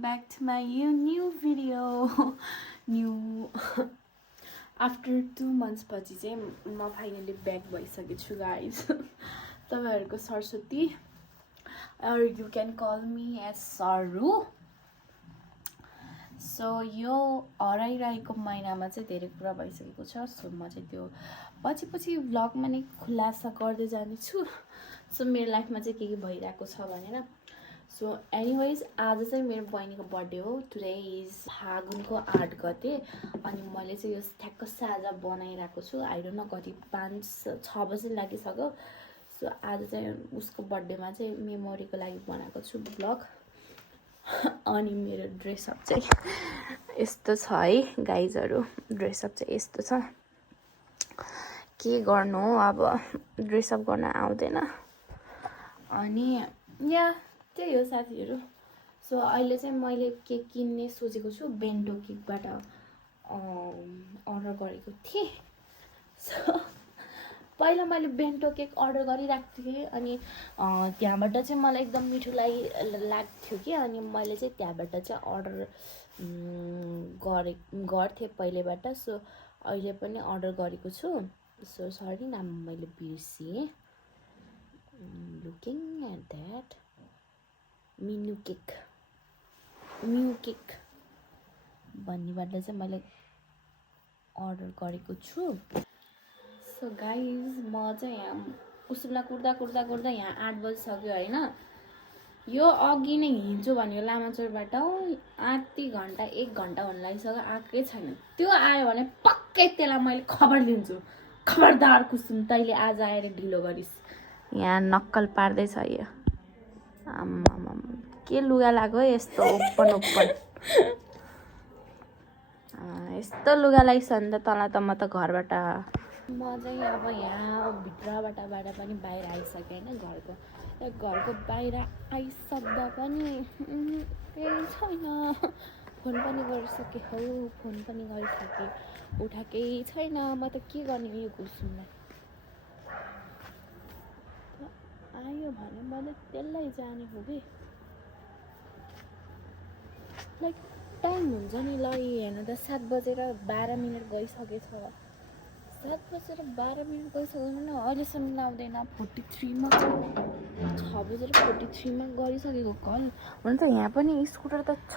back to my new video. New after 2 months पछि चाहिँ म फाइनली ब्याक भइसकेको छु गाइज. तपाईहरुको Saraswati or you can call me as Saru. So यो हराइरहेको महिनामा चाहिँ धेरै कुरा भइसकेको छ. सो म चाहिँ त्यो पछि भ्लगमा नै खुलासा गर्दै जाने छु. सो मेरो लाइफमा चाहिँ के भइरहेको छ भनेर. सो एनीवेज आज चाहिँ मेरो बहिनीको बर्थडे हो. टुडे इज फागुनको 8 गते अनि मैले चाहिँ यो ठ्याक्क साजा बनाइरहेको छु. आई डोन्ट नो कति 5-6 बजे लागिसक्यो. सो आज चाहिँ उसको बर्थडेमा चाहिँ मेमोरीको लागि बनाएको छु ब्लग. अनि मेरो ड्रेसअप चाहिँ यस्तो छ है गाइजहरु. ड्रेसअप चाहिँ यस्तो छ. के गर्नु अब ड्रेसअप गर्न आउँदैन. अनि या त्यही हो साथीहरु. सो अहिले चाहिँ मैले केक किन्ने सोचेको छु. बेन्टो केकबाट अर्डर गरेको थिएँ. सो पहिला मैले बेन्टो केक अर्डर गरिराखेको थिएँ अनि त्यहाँबाट चाहिँ मलाई एकदम मिठो लाग्थ्यो कि अनि मैले चाहिँ त्यहाँबाट चाहिँ अर्डर गर्थेँ पहिलेबाट. सो अहिले पनि अर्डर गरेको छु. सो सरी नाम मैले बिर्सेँ. Looking at that menu cake भन्नेबाट चाहिँ मैले अर्डर गरेको छु. सो गाइज म चाहिँ यहाँ उसुला कुर्दा यहाँ 8 बजिसक्यो हैन. यो अघि नै हिजो भनेको लामाचोरबाट आधी घण्टा 1 घण्टा हुन लागिसक्यो. आएकै छैन. त्यो आयो भने पक्कै त्यसलाई मैले खबर दिन्छु. खबरदार कुसुम तैले आज आएर ढिलो गरिस्. यहाँ नक्कल पार्दैछ यो. आम्मामा के लुगा लाग्यो यस्तो ओपन यस्तो लुगा लागिस् भने त तँलाई त म त घरबाट म चाहिँ अब यहाँ भित्रबाट पनि बाहिर आइसकेँ हैन. घरको बाहिर आइसक्दा पनि केही छैन. फोन पनि गरिसकेँ हो. फोन पनि गरिसकेँ. उठाएकै छैन. म त के गर्ने यो कुसुमलाई. आयो भने मैले त्यसलाई जाने हो कि लाइक टाइम हुन्छ नि. ल हेर्नु त 7 बजेर 12 मिनट गइसकेछ. 7 बजेर 12 मिनट गइसक्यो भने अहिलेसम्म आउँदैन. 43 मा 6 बजेर 43 मा गरिसकेको कल. हुन त यहाँ पनि स्कुटर त छ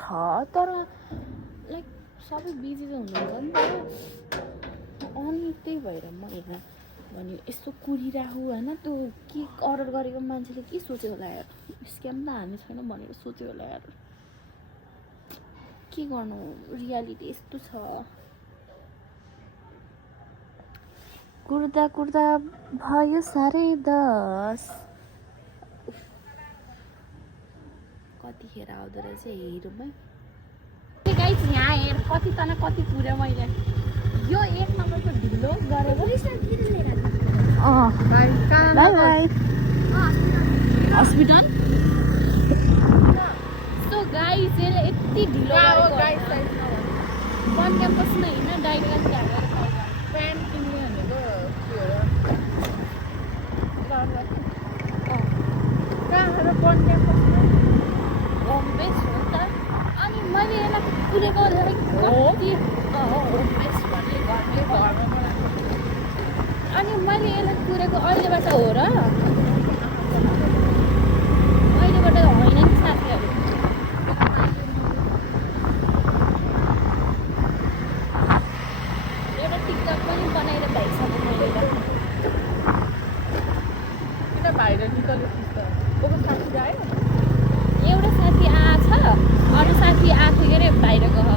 तर लाइक सबै बिजी त हुनुहुन्छ नि त. अनि त्यही भएर म हेर्न भने यस्तो कुरिराखु हैन. त्यो केक अर्डर गरेको मान्छेले के सोच्यो होला यार. स्क्याम त हामी छैन भनेर सोच्यो होला यार. के गर्नु रियालिटी यस्तो छ. कुर्दा भयो 10:30. कतिखेर आउँदो रहेछ हेरौँ है गाइस. यहाँ हेर कति पुर्यो मैले. यो 1 नम्बरको ढिलो गरेको बाई हस्पिटल. सो गाइस यसले यति ढिलो वन क्याम्पस नै हैन डाइरेक्ट प्यान्ट किन्ने भनेको कहाँ वन क्याम्पस होम बेस हो नि त. अनि मैले यसलाई पुरेको अनि मैले यसलाई पुरेको अहिलेबाट हो र. अहिलेबाट होइन नि साथीहरू. एउटा टिकटक पनि बनाएर भइसक्यो मैले त. किन भाइरल निकल्यो साथी आयो. एउटा साथी आएछ अरू साथी आएको के अरे बाहिर गयो.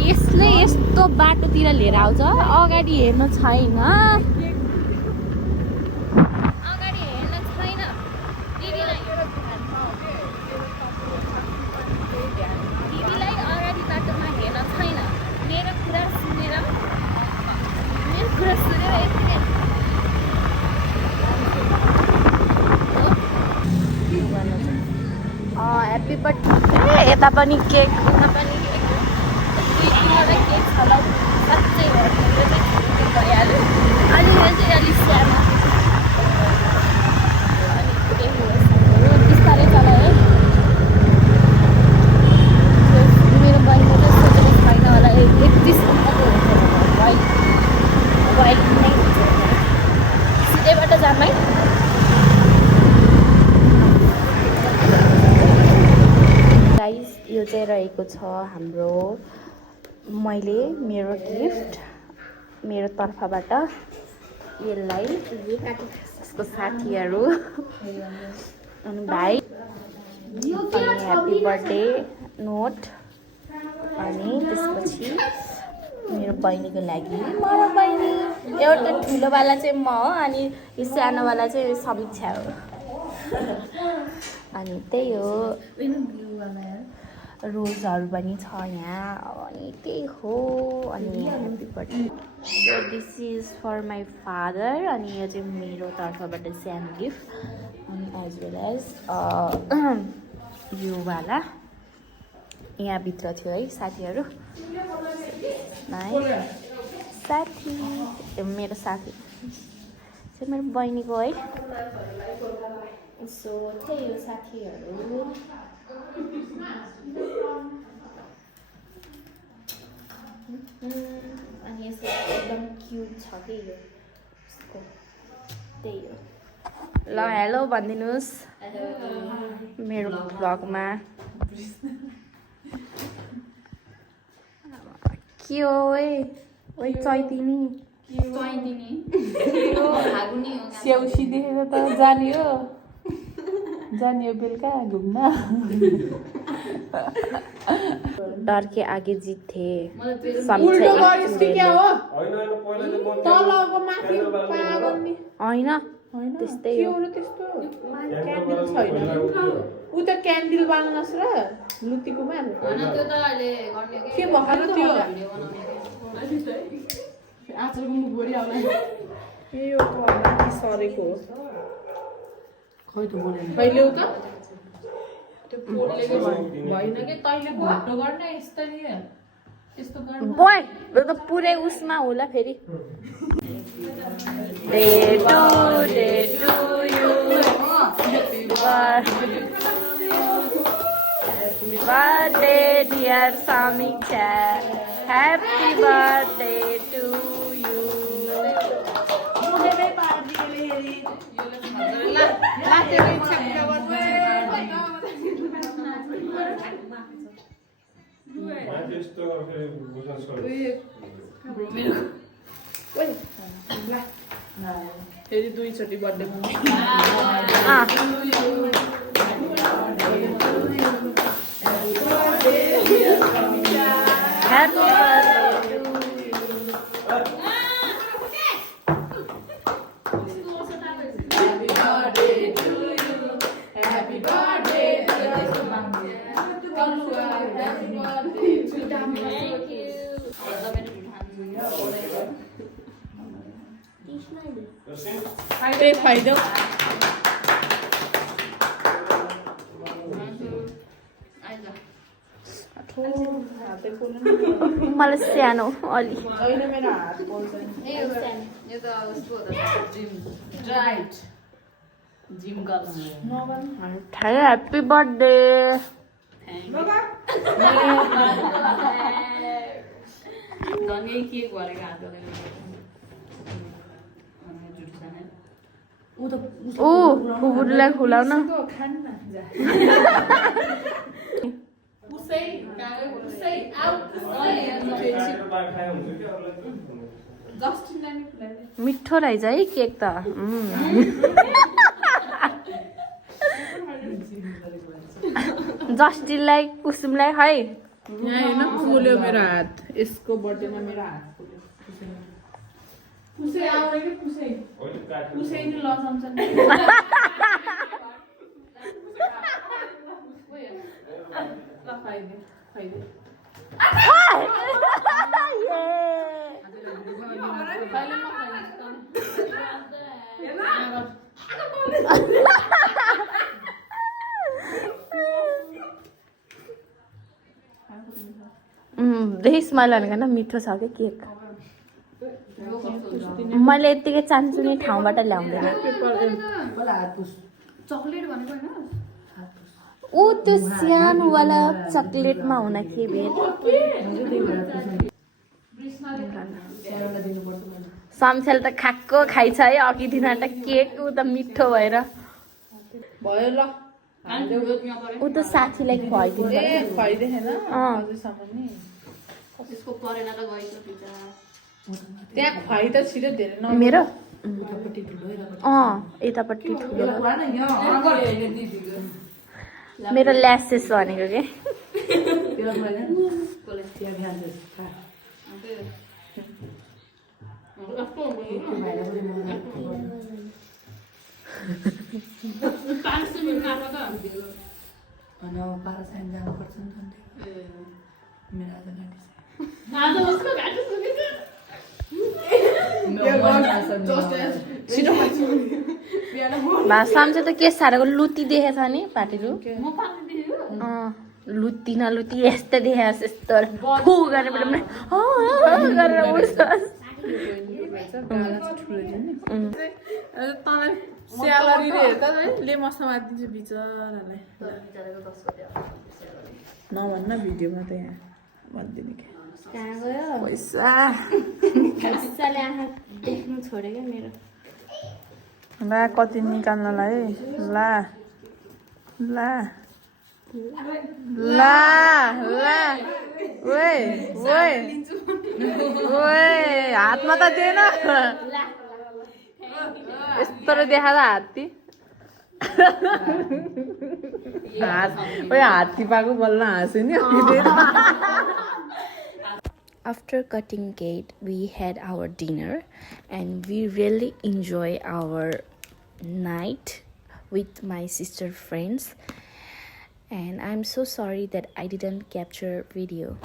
यसले यस्तो बाटोतिर लिएर आउँछ. अगाडि हेर्न छैन. दिदीलाई अगाडि बाटोमा हेर्न छैन. मेरो कुरा सुनेर ह्याप्पी बर्थडे. यता पनि केक उता पनि केक. केक छ ल साँच्चै भइहाल्यो. अनि यो चाहिँ अलिक सानो यो चाहिँ रहेको छ हाम्रो मैले मेरो गिफ्ट मेरो तर्फबाट यसलाई यसको साथीहरू अनि भाइ अनि ह्याप्पी बर्थडे नोट अनि त्यसपछि मेरो बहिनीको लागि मेरो बहिनी एउटा ठुलोवाला चाहिँ म हो अनि यो सानोवाला चाहिँ समीक्षा हो अनि त्यही हो रोजहरू पनि छ यहाँ अनि त्यही हो अनि happy birthday so this is for my father अनि यो चाहिँ मेरो तर्फबाट सानो गिफ्ट अनि एज वेल एज यो वाला यहाँभित्र थियो है साथीहरू साथी मेरो साथी चाहिँ मेरो बहिनीको है सो त्यही हो साथीहरू अनि यसको एकदम क्युट छ कि यो यसको त्यही हो ल हेलो भनिदिनुहोस् मेरो भ्लगमा के हो ओइ चैतिनी स्याउसी देखेर त जाने हो बेलुका घुम्न डर के आगे जीत थे होइन त्यस्तै हो उ त क्यान्डल बाल्नुहोस् र लुती कुमार के भएर त्यो यो सरेको हो खै त बोलेन कहिले त त्यो पोलले भएन के तैले भट्टो गर्ने यस्तरी यस्तो गर्न बोय यो त पुरै उसमा होला फेरि day to you birthday dear Samiksha happy birthday to you फेरि दुईचोटि बर्थडे ह्याप्पी त्यही फाइदा मलाई सानो अलि ह्याप्पी बर्थडे फुपूलाई खुलाउन मिठो रहेछ है केक त जस्टिनलाई कुसुमलाई है यहाँ हेर्न फुल्यो मेरो हात यसको बर्थडेमा मेरो हात पुसै आउने कि पुसै नि लजाउँछ नि धेरै स्माइल हालेको न मिठो छ क्या केक मैले यत्तिकै चान्चुने ठाउँबाट ल्याउँदैन ऊ त्यो सानोवाला चक्लेटमा हुन के भेट सम्सेल त खाएको खाइछ है अघि दिन त केक ऊ त मिठो भएर भयो ल ऊ त साथीलाई खुवाइदिन्छ ए खुवाइदिएन अँ। अझैसम्म नि त्यसको परेन त गएको बिचरा त्यहाँ खुवाइ त छिटो धेरै न मेरो यतापट्टि ठुलो मेरो ल्यासेस भनेको के भाषामा चाहिँ त के साह्रो लुती देखेछ नि पार्टीलु लुती नलुती यस्तो देखास् यस्तो फु गरेर गरेर उड्छ तँलाई स्यालेरीले हेर्दा है ले मसला मारिदिन्छु बिचरालाई नभन्न भिडियोमा त यहाँ भनिदिनु के कहाँ गयो पैसा पैसाले आँखा देख्नु छोड्यो क्या मेरो ला कति निकाल्नलाई ला ला ला ला ओए ओए ओए हातमा त दिएन यस्तो देखा त हात्ती हात्ती पाएको बल्ल हाँस्यो नि After cutting cake, we had our dinner and we really enjoy our night with my sister friends. And I'm so sorry that I didn't capture video.